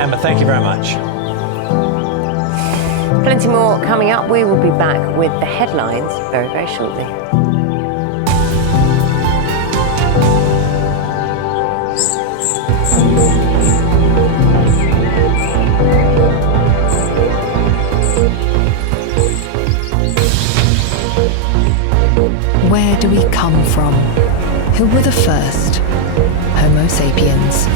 Emma, thank you very much. Plenty more coming up. We will be back with the headlines very, very shortly. Where do we come from? Who were the first? Homo sapiens.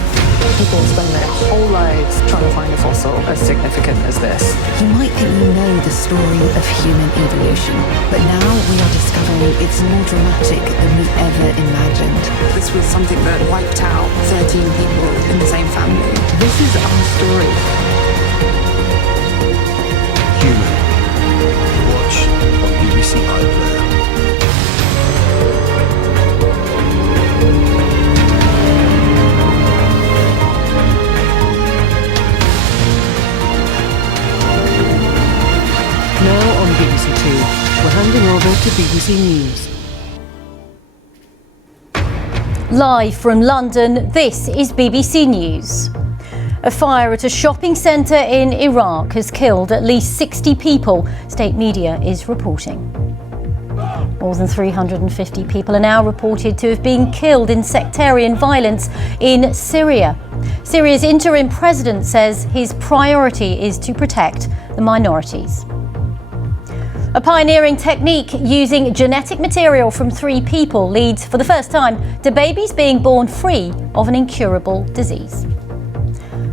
People spend their whole lives trying to find a fossil as significant as this. You might think you know the story of human evolution, but now we are discovering it's more dramatic than we ever imagined. This was something that wiped out 13 people in the same family. This is our story. Human. Watch on BBC iPlayer. Now on BBC Two, we're handing over to BBC News. Live from London, this is BBC News. A fire at a shopping centre in Iraq has killed at least 60 people, state media is reporting. More than 350 people are now reported to have been killed in sectarian violence in Syria. Syria's interim president says his priority is to protect the minorities. A pioneering technique using genetic material from 3 people leads for the first time to babies being born free of an incurable disease.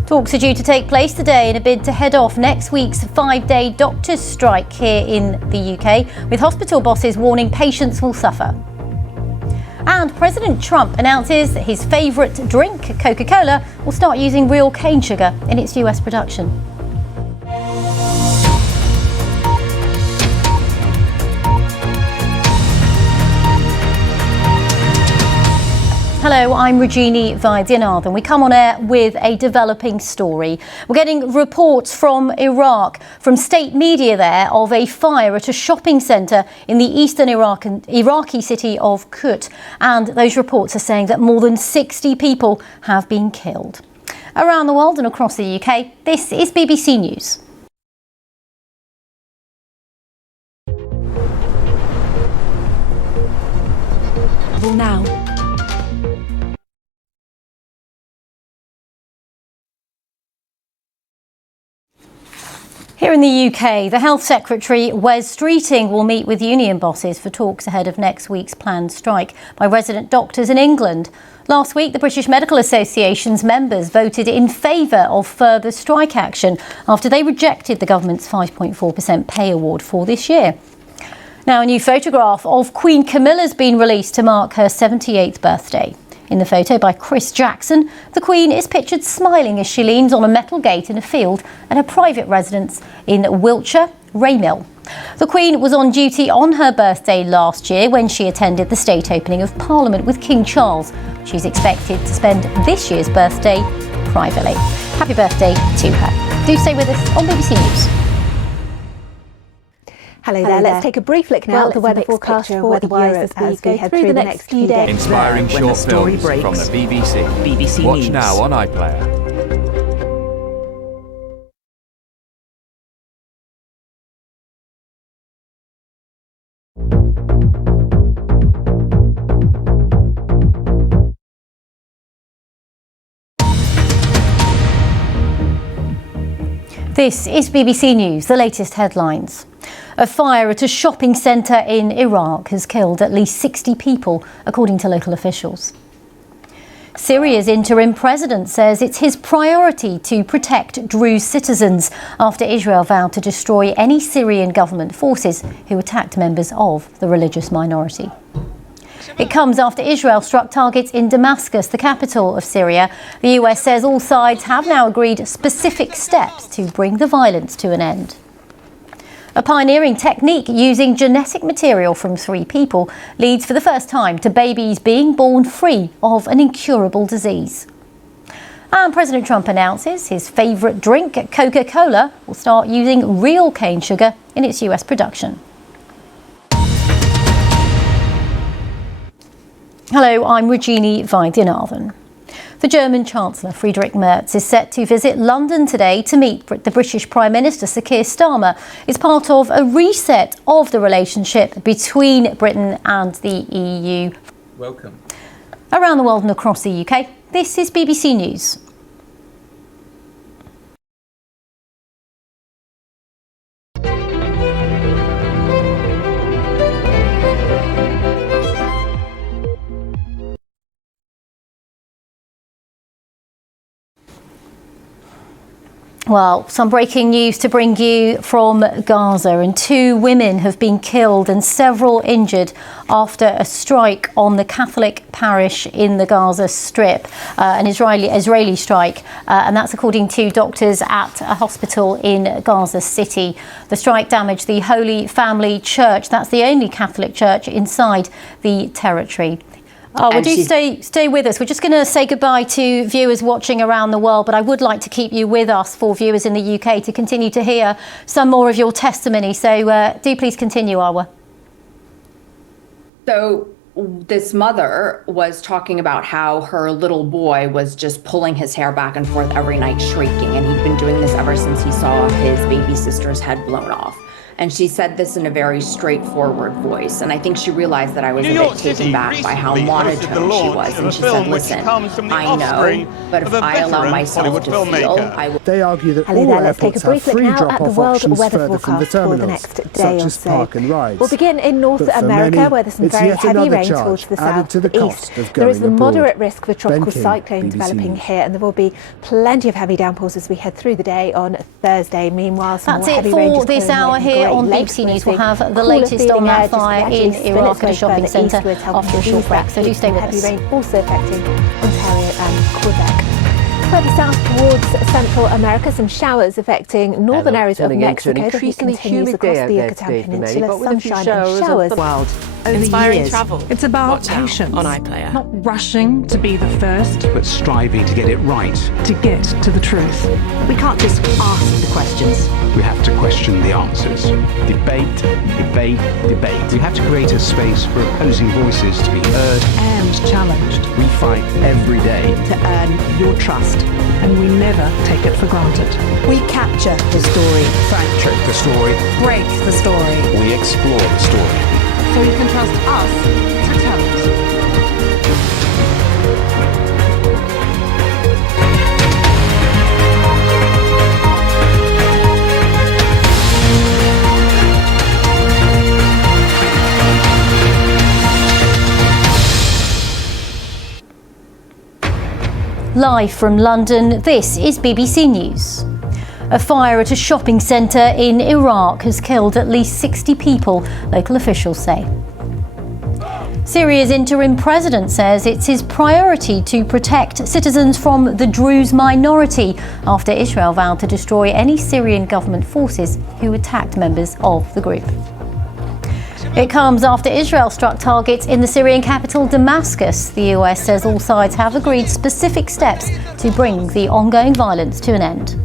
Talks are due to take place today in a bid to head off next week's 5-day doctors' strike here in the UK, with hospital bosses warning patients will suffer. And President Trump announces that his favourite drink, Coca-Cola, will start using real cane sugar in its US production. Hello, I'm Rajini Vaidyanathan. We come on air with a developing story. We're getting reports from Iraq, from state media there, of a fire at a shopping centre in the eastern Iraqi city of Kut. And those reports are saying that more than 60 people have been killed. Around the world and across the UK, this is BBC News. Well, now. Here in the UK, the Health Secretary, Wes Streeting, will meet with union bosses for talks ahead of next week's planned strike by resident doctors in England. Last week, the British Medical Association's members voted in favour of further strike action after they rejected the government's 5.4% pay award for this year. Now, a new photograph of Queen Camilla's been released to mark her 78th birthday. In the photo by Chris Jackson, the Queen is pictured smiling as she leans on a metal gate in a field at her private residence in Wiltshire, Raymill. The Queen was on duty on her birthday last year when she attended the state opening of Parliament with King Charles. She's expected to spend this year's birthday privately. Happy birthday to her. Do stay with us on BBC News. Hello there. Let's take a brief look now at the weather forecast for Europe as we head through the next few days. Inspiring short films from the BBC. BBC Watch News. now on iPlayer. This is BBC News, the latest headlines. A fire at a shopping centre in Iraq has killed at least 60 people, according to local officials. Syria's interim president says it's his priority to protect Druze citizens after Israel vowed to destroy any Syrian government forces who attacked members of the religious minority. It comes after Israel struck targets in Damascus, the capital of Syria. The US says all sides have now agreed specific steps to bring the violence to an end. A pioneering technique using genetic material from 3 people leads for the first time to babies being born free of an incurable disease. And President Trump announces his favourite drink, Coca-Cola, will start using real cane sugar in its US production. Hello, I'm Rajini Vaidyanathan. The German Chancellor Friedrich Merz is set to visit London today to meet the British Prime Minister Sir Keir Starmer. It's part of a reset of the relationship between Britain and the EU. Welcome. Around the world and across the UK, this is BBC News. Well, some breaking news to bring you from Gaza, and 2 women have been killed and several injured after a strike on the Catholic parish in the Gaza Strip, an Israeli strike, and that's according to doctors at a hospital in Gaza City. The strike damaged the Holy Family Church. That's the only Catholic church inside the territory. Oh, well, do stay with us. We're just going to say goodbye to viewers watching around the world, but I would like to keep you with us for viewers in the UK to continue to hear some more of your testimony. So do please continue, Arwa. So this mother was talking about how her little boy was just pulling his hair back and forth every night, shrieking, and he'd been doing this ever since he saw his baby sister's head blown off. And she said this in a very straightforward voice. And I think she realized that I was a bit taken back by how monotone she was. And she said, listen, I know, but if I allow myself to feel, I will. They argue that Hello all there, let's take a airports brief have look free now at the drop-off world options weather further from the forecast for the terminals, next day such or as so. park and rides. We'll begin in North But for America, many, where there's some it's very yet heavy another rain charge towards the added to the southeast. cost of There is going the abroad. moderate risk of a tropical Ben King, cyclone BBC developing News. here, and there will be plenty of heavy downpours as we head through the day on Thursday. Meanwhile, some That's more it heavy rain for just this clearing hour away from here Great on Lakes. BBC News. We'll We're have the cooler latest on feeling that air just fire gradually in spin Iraq its at a way shopping further centre eastwards, helping after a to short ease break. that So do heat stay and with heavy us. rain also affecting Ontario and Quebec. Further south towards Central America, some showers affecting northern areas of Mexico. The heat continues across the Yucatan Peninsula. Sunshine and showers. Wild. Inspiring travel. It's about patience. On iPlayer. Not rushing to be the first, but striving to get it right. to get to the truth. We can't just ask the questions. We have to question the answers. Debate, debate, debate. We have to create a space for opposing voices to be heard And challenged. We fight every day To earn your trust. And we never take it for granted. We capture the story. fact check the story. Break the story. we explore the story. So you can trust us to tell it. Live from London, this is BBC News. A fire at a shopping centre in Iraq has killed at least 60 people, local officials say. Syria's interim president says it's his priority to protect citizens from the Druze minority after Israel vowed to destroy any Syrian government forces who attacked members of the group. It comes after Israel struck targets in the Syrian capital Damascus. The US says all sides have agreed specific steps to bring the ongoing violence to an end.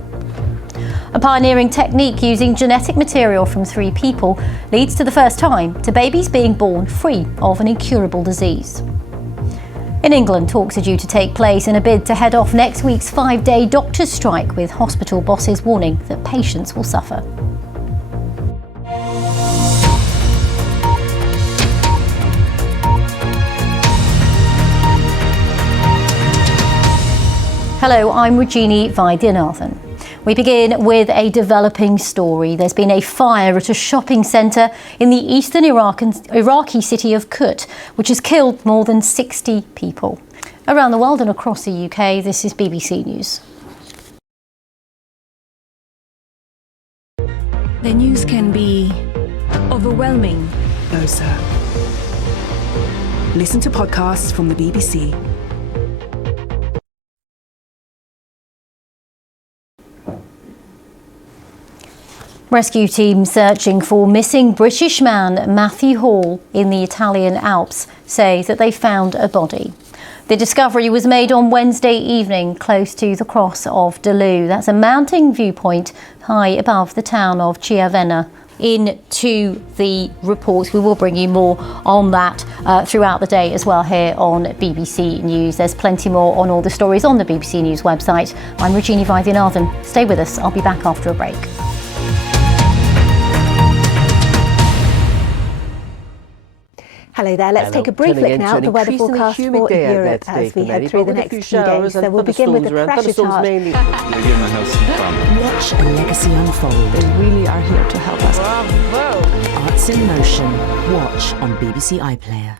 A pioneering technique using genetic material from 3 people leads to the first time to babies being born free of an incurable disease. In England, talks are due to take place in a bid to head off next week's 5-day doctors' strike, with hospital bosses warning that patients will suffer. Hello, I'm Rajini Vaidyanathan. We begin with a developing story. There's been a fire at a shopping centre in the eastern Iraqi city of Kut, which has killed more than 60 people. Around the world and across the UK, this is BBC News. The news can be overwhelming. No, sir. Listen to podcasts from the BBC. Rescue teams searching for missing British man Matthew Hall in the Italian Alps say that they found a body. The discovery was made on Wednesday evening close to the Cross of Delu. That's a mountain viewpoint high above the town of Chiavenna into the reports. We will bring you more on that throughout the day as well here on BBC News. There's plenty more on all the stories on the BBC News website. I'm Rajini Vaidyanathan. Stay with us. I'll be back after a break. Hello there. Let's take a brief look now at the weather forecast for Europe as we head through the next few days. So we'll begin with the pressure chart. Watch a legacy unfold. They really are here to help us. Arts in Motion. Watch on BBC iPlayer.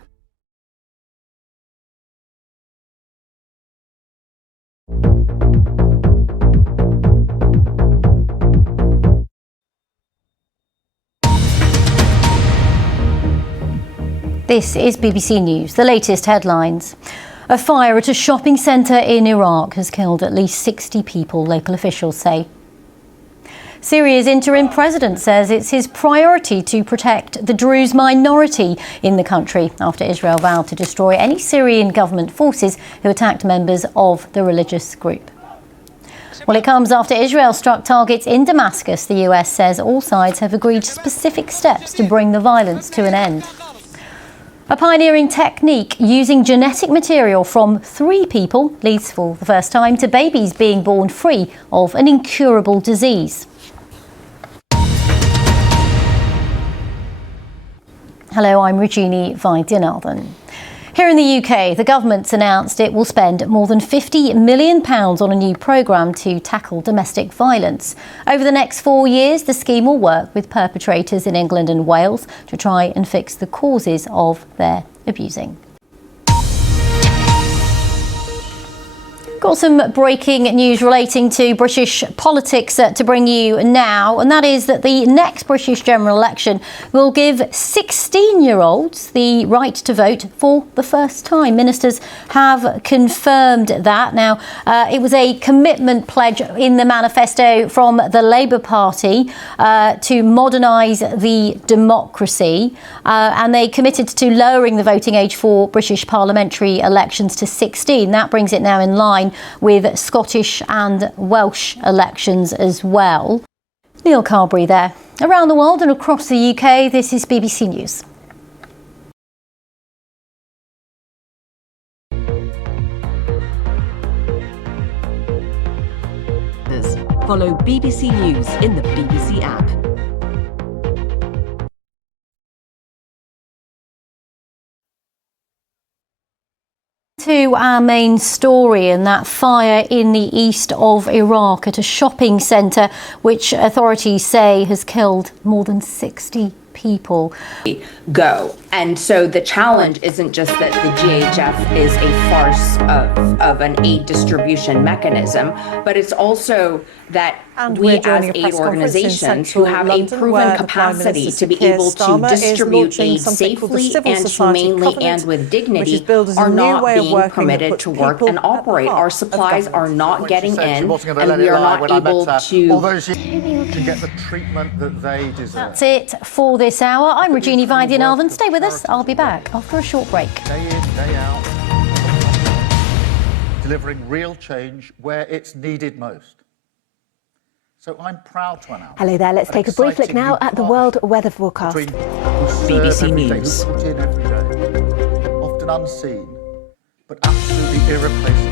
This is BBC News, the latest headlines. A fire at a shopping centre in Iraq has killed at least 60 people, local officials say. Syria's interim president says it's his priority to protect the Druze minority in the country after Israel vowed to destroy any Syrian government forces who attacked members of the religious group. Well, it comes after Israel struck targets in Damascus. The US says all sides have agreed specific steps to bring the violence to an end. A pioneering technique using genetic material from 3 people leads for the first time to babies being born free of an incurable disease. Hello, I'm Rajini Vaidyanathan. Here in the UK, the government's announced it will spend more than £50 million on a new programme to tackle domestic violence. Over the next 4 years, the scheme will work with perpetrators in England and Wales to try and fix the causes of their abusing. Got some breaking news relating to British politics to bring you now, and that is that the next British general election will give 16-year-olds the right to vote for the first time. Ministers have confirmed that. Now, it was a commitment pledge in the manifesto from the Labour Party to modernise the democracy, and they committed to lowering the voting age for British parliamentary elections to 16. That brings it now in line with Scottish and Welsh elections as well. Neil Carberry there. Around the world and across the UK, this is BBC News. Follow BBC News in the BBC app. To our main story, and that fire in the east of Iraq at a shopping centre, which authorities say has killed more than 60 people. Go. And so the challenge isn't just that the GHF is a farce of an aid distribution mechanism, but it's also that we as aid organizations who have a proven capacity to be able to distribute aid safely and humanely and with dignity are not being permitted to work and operate. Our supplies are not getting in, and we are not able to get the treatment that they deserve. That's it for this hour. I'm Rajini Vaidyanathan. Stay with us. I'll be back after a short break. Day in, day out, delivering real change where it's needed most. So I'm proud to announce. Hello there. Let's take a brief look now at the world weather forecast. BBC News. Often unseen, but absolutely irreplaceable.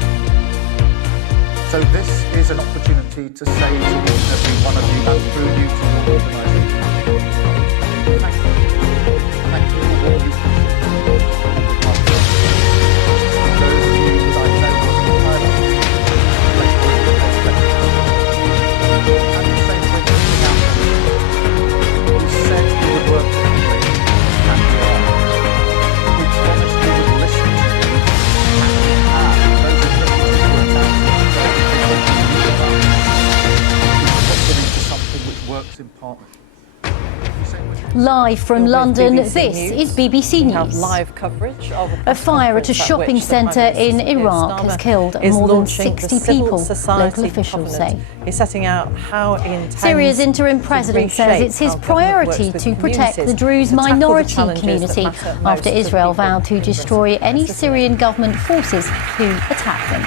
So this is an opportunity to say to each and every one of you and through you to your organisation, thank you. Thank you for all you in partnership. Live from London, this is BBC News. Live coverage of a fire at a shopping centre in Iraq has killed more than 60 people, local officials say. He's setting out how Syria's interim president says it's his priority to protect the Druze minority community after Israel vowed to destroy any Syrian government forces who attack them.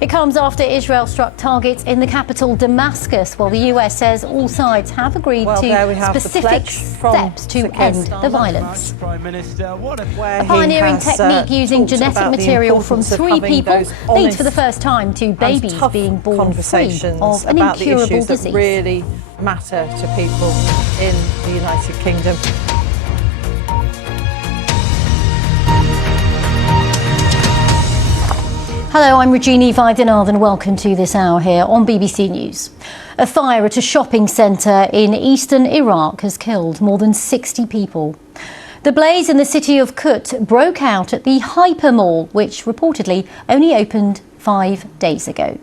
It comes after Israel struck targets in the capital Damascus, while the US says all sides have agreed to specific steps to end the violence. A pioneering technique using genetic material from 3 people leads for the first time to babies being born free of an incurable disease. That really matter to people in the United Kingdom. Hello, I'm Rajini Vaidyanathan and welcome to this hour here on BBC News. A fire at a shopping centre in eastern Iraq has killed more than 60 people. The blaze in the city of Kut broke out at the Hyper Mall, which reportedly only opened 5 days ago.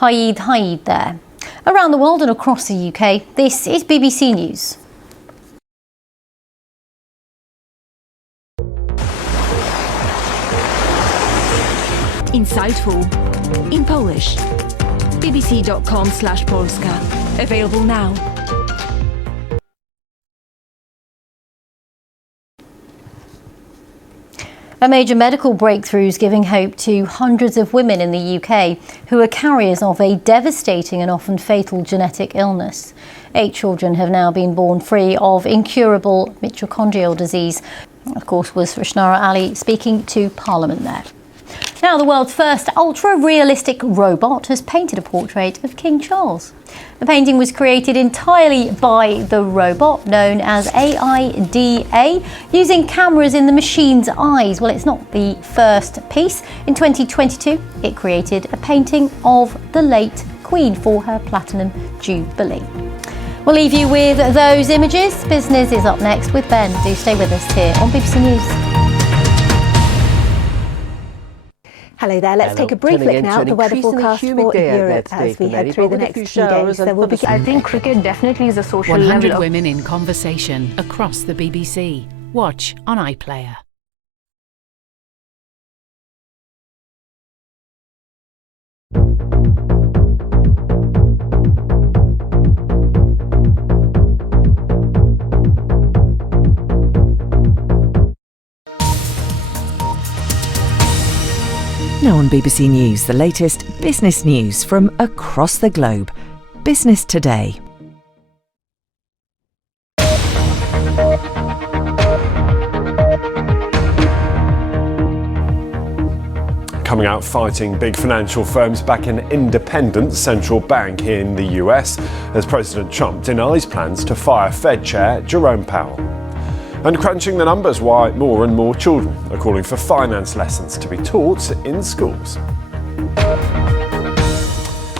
Haid there. Around the world and across the UK, this is BBC News. Insightful, in Polish. bbc.com/polska. Available now. A major medical breakthrough is giving hope to hundreds of women in the UK who are carriers of a devastating and often fatal genetic illness. 8 children have now been born free of incurable mitochondrial disease. Of course, was Rishnara Ali speaking to Parliament there. Now, the world's first ultra-realistic robot has painted a portrait of King Charles. The painting was created entirely by the robot, known as AIDA, using cameras in the machine's eyes. Well, it's not the first piece. In 2022, it created a painting of the late Queen for her Platinum Jubilee. We'll leave you with those images. Business is up next with Ben. Do stay with us here on BBC News. Hello there. Let's take a brief look now at the weather forecast for Europe as we head through the next few days. There will be. I think cricket definitely is a social 100 level. women in conversation across the BBC. Watch on iPlayer. Now on BBC News, the latest business news from across the globe. Business Today. Coming out fighting big financial firms back an independent central bank here in the US as President Trump denies plans to fire Fed Chair Jerome Powell. And crunching the numbers, why more and more children are calling for finance lessons to be taught in schools.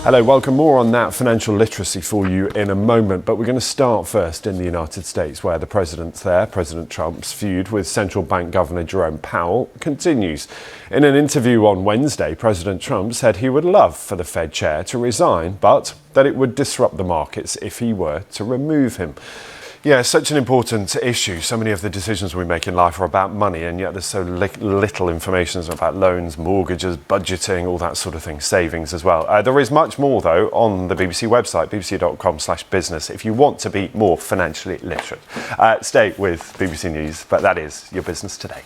Hello, welcome. More on that financial literacy for you in a moment, but we're going to start first in the United States, where the president's there. President Trump's feud with central bank governor Jerome Powell continues. In an interview on Wednesday, President Trump said he would love for the Fed chair to resign, but that it would disrupt the markets if he were to remove him. Yeah, such an important issue. So many of the decisions we make in life are about money, and yet there's so little information about loans, mortgages, budgeting, all that sort of thing, savings as well. There is much more, though, on the BBC website, bbc.com/business, if you want to be more financially literate. Stay with BBC News, but that is your business today.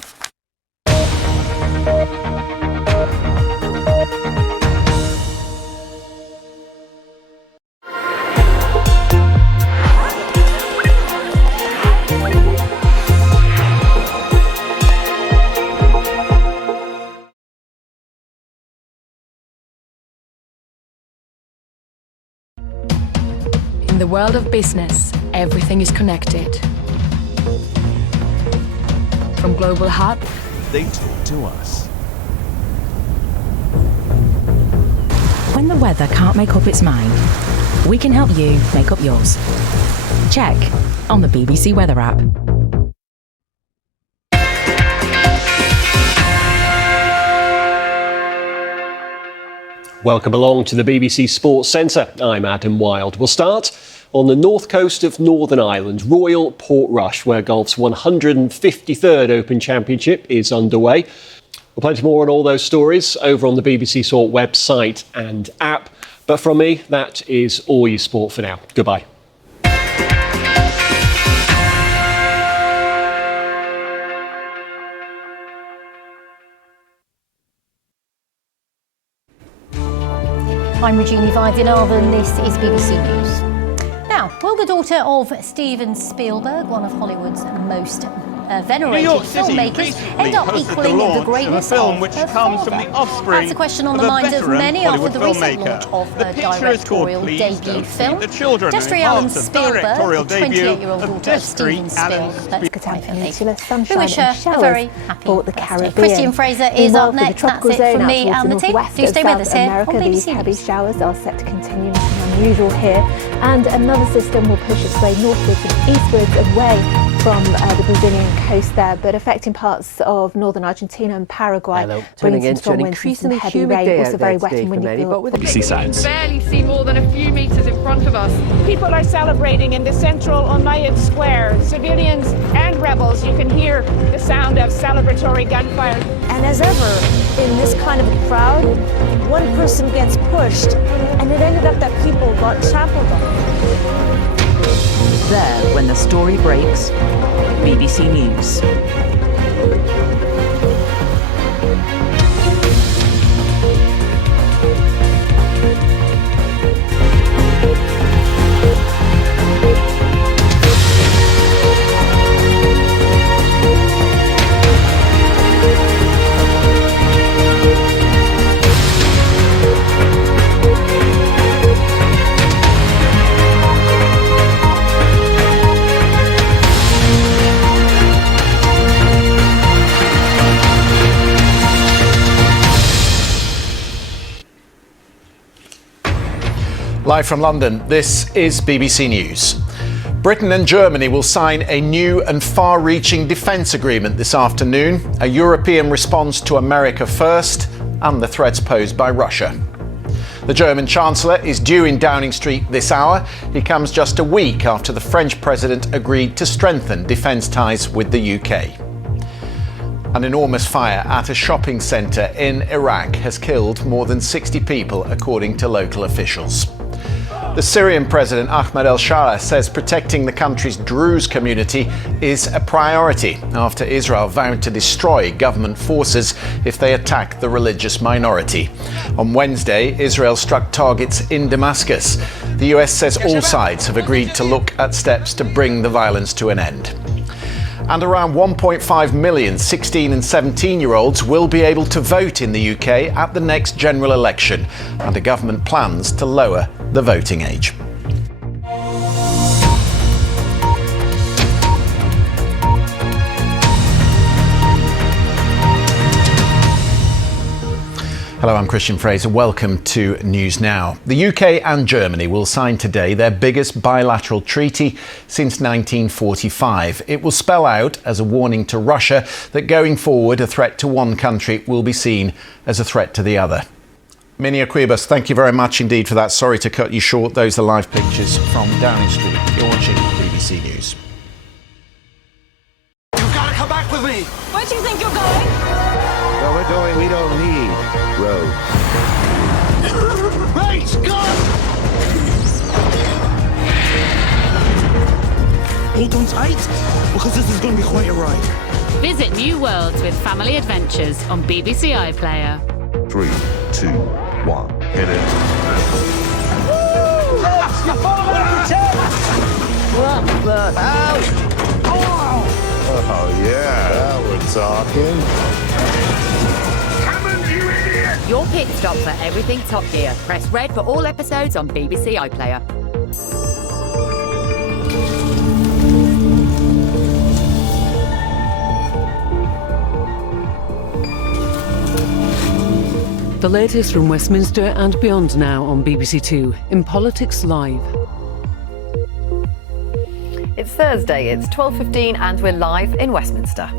In the world of business, everything is connected. From Global Hub, they talk to us. When the weather can't make up its mind, we can help you make up yours. Check on the BBC Weather app. Welcome along to the BBC Sports Centre. I'm Adam Wilde. We'll start on the north coast of Northern Ireland, Royal Portrush, where golf's 153rd Open Championship is underway. We'll plenty more on all those stories over on the BBC Sport website and app. But from me, that is all your sport for now. Goodbye. I'm Rajini Vaidyanathan. This is BBC News. Now, will the daughter of Steven Spielberg, one of Hollywood's most venerated filmmakers, end up equaling the greatness of her father? That's a question on the minds of many after the recent launch of her directorial debut film. Destry Allen Spielberg, the 28-year-old daughter of Steven Spielberg, we wish her a very happy birthday. Christian Fraser is up next. That's it from me and the team. Do stay with us here on BBC These heavy News. showers are set to continue, nothing unusual here, and another system will push its way northwards and eastwards away from the Brazilian coast there, but affecting parts of northern Argentina and Paraguay, bringing some strong winds and some heavy rain, also very wet and windy. BBC Sounds. Barely see more than a few metres in front of us. People are celebrating in the central Umayyad Square. Civilians and rebels, you can hear the sound of celebratory gunfire. And as ever, in this kind of a crowd, one person gets pushed, and it ended up that people got trampled on. There, when the story breaks, BBC News. Live from London, this is BBC News. Britain and Germany will sign a new and far-reaching defence agreement this afternoon, a European response to America first and the threats posed by Russia. The German Chancellor is due in Downing Street this hour. He comes just a week after the French President agreed to strengthen defence ties with the UK. An enormous fire at a shopping centre in Iraq has killed more than 60 people, according to local officials. The Syrian President Ahmed al-Shara says protecting the country's Druze community is a priority after Israel vowed to destroy government forces if they attack the religious minority. On Wednesday, Israel struck targets in Damascus. The US says all sides have agreed to look at steps to bring the violence to an end. And around 1.5 million 16 and 17-year-olds will be able to vote in the UK at the next general election, under government plans to lower the voting age. Hello, I'm Christian Fraser. Welcome to News Now. The UK and Germany will sign today their biggest bilateral treaty since 1945. It will spell out, as a warning to Russia, that going forward, a threat to one country will be seen as a threat to the other. Minia Quibus, thank you very much indeed for that. Sorry to cut you short. Those are live pictures from Downing Street. You're watching BBC News. You've got to come back with me! Where do you think you're going? Where we don't need roads. Wait, God! Hold on tight, because this is going to be quite a ride. Visit new worlds with family adventures on BBC iPlayer. 3, 2, 1, hit it. What the hell? Oh yeah, now we're talking. Your pit stop for everything Top Gear. Press red for all episodes on BBC iPlayer. The latest from Westminster and beyond now on BBC Two in Politics Live. It's Thursday, it's 12:15 and we're live in Westminster.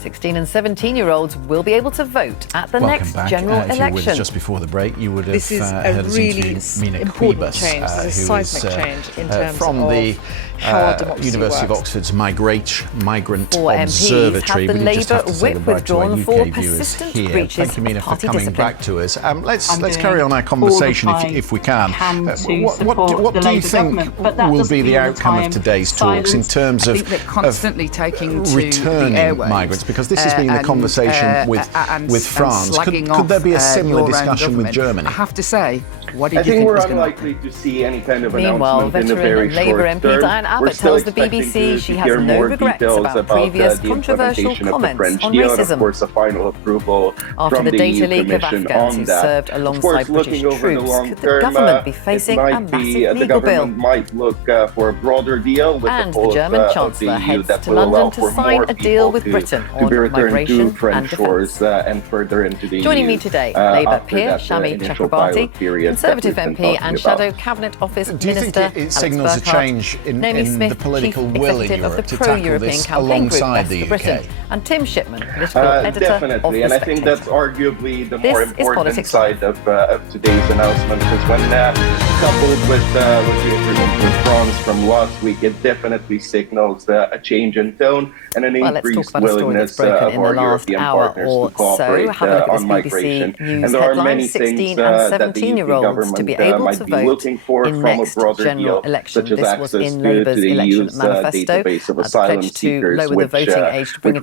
16 and 17-year-olds will be able to vote at the next general election. If you were with us just before the break, you would have this is heard a really important change. This is a seismic change in terms from of the how our democracy University works. of Oxford's Migrant Four Observatory. MPs had the Labour whip withdrawn for persistent breaches Thank you, of Mina, for party coming discipline. back to us. Let's carry on our conversation if we can. What do you think will be the outcome of today's talks in terms of constantly taking to returning the airwaves migrants? Because this has been the conversation with France. Could there be a similar discussion with Germany? I have to say, what did I you think think we're was going to unlikely to see any kind of Meanwhile, announcement in a veteran very Labour short MP term. Diane Abbott tells the BBC she has no regrets about previous controversial comments on racism. Of course, a final approval after from the the data EU leak of Commission Afghans on who that. served alongside British troops. Could the government be facing a massive the legal bill? government might look for a broader deal with And the whole the German of Chancellor the EU heads that to will allow London to for sign more a deal with people Britain to on be returned migration to and French defence. shores and further into the EU. Joining me today, Labour after peer that, Shami initial Chakrabarti, pilot period Conservative that we've been MP talking and about. Shadow Cabinet Office Do you Minister think it signals Alex a change in Smith, the political Chief will in Executive Europe of the to tackle pro-European this campaign alongside group the Best for UK? Britain, and Tim Shipman, political editor Definitely, of The and I think Spectator. that's arguably the This more is important Politics side of today's announcement, because when coupled with the agreement with France from last week, it definitely signals a change in tone and an increased willingness of our European partners to cooperate on migration. And there are many things that the UK government might be looking for from a broader deal, such as access to the EU's database of asylum seekers, which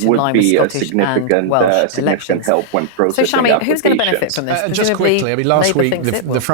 would be a significant help when processing applications. So, Shami, who's going to benefit from this? Just quickly, I mean, last week the France